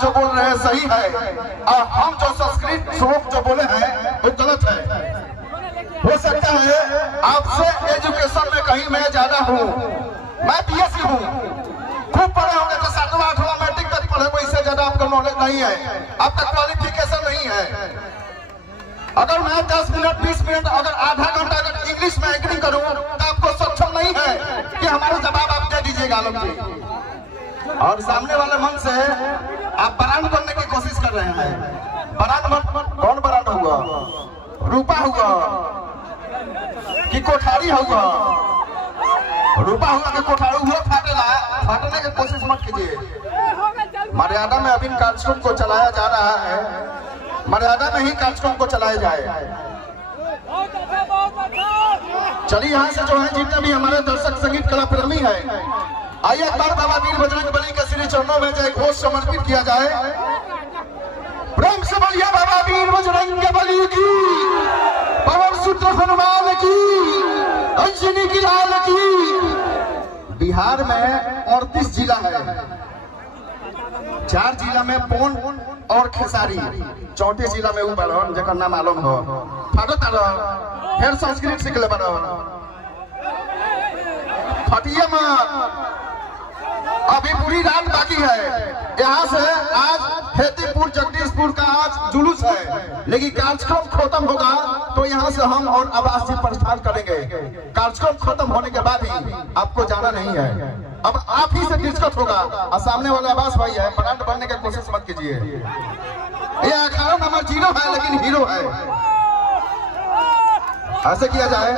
जो बोल रहे हैं सही है और हम जो संस्कृत श्लोक जो बोले हैं वो गलत है। हो सकता है आपसे एजुकेशन में कहीं मैं ज्यादा हूँ, मैं बीएससी हूँ, खूब पढ़े होंगे तो 7वां 8वां मैट्रिक तक पढ़े, इससे ज्यादा आपका नॉलेज नहीं है, आपका क्वालिफिकेशन नहीं है। अगर मैं 10 मिनट 20 मिनट अगर आधा घंटा अगर इंग्लिश में एंकरिंग करूँ तो आपको सक्षम नहीं है कि हमारा जवाब आप दे दीजिएगा आलम जी। और सामने वाले मन से आप ब्रांड बनने की कोशिश कर रहे हैं। ब्रांड कौन ब्रांड होगा? रूपा होगा कि कोठारी होगा? रूपा होगा कि कोठारी हुआ फाटेला, फाटने की कोशिश मत कीजिए। मर्यादा में अभी कार्यक्रम को चलाया जा रहा है, मर्यादा में ही कार्यक्रम को चलाया जाए। चलिए यहाँ से जो है जितने भी हमारे दर्शक संगीत कला प्रेमी है, आइए एक बार बाबा वीर बजरंगबली के श्री चरणों में जय घोष समर्पित किया जाए। प्रेम से बोलिए बाबा वीर बजरंगबली की, पवन सुत्र हनुमान की, अंजनी की लाल की। बिहार में 38 जिला है, 4 जिला में पोन और खेसारी, 34 जिला में ऊपर जगह नाम मालूम हो फिर संस्कृत सीख ले बनो फटिए मत। अभी पूरी रात बाकी है। यहाँ से आज हेतीपुर जगदीशपुर का आज जुलूस है, लेकिन कार्यक्रम खत्म होगा तो यहाँ से हम और आवास जी प्रस्थान करेंगे। कार्यक्रम खत्म होने के बाद ही आपको जाना नहीं है, अब आप ही से डिस्कस होगा। और सामने वाले आवास भाई है, ब्रांड बनने की कोशिश मत कीजिए। ये 18 नंबर 0 है लेकिन हीरो है, ऐसे किया जाए।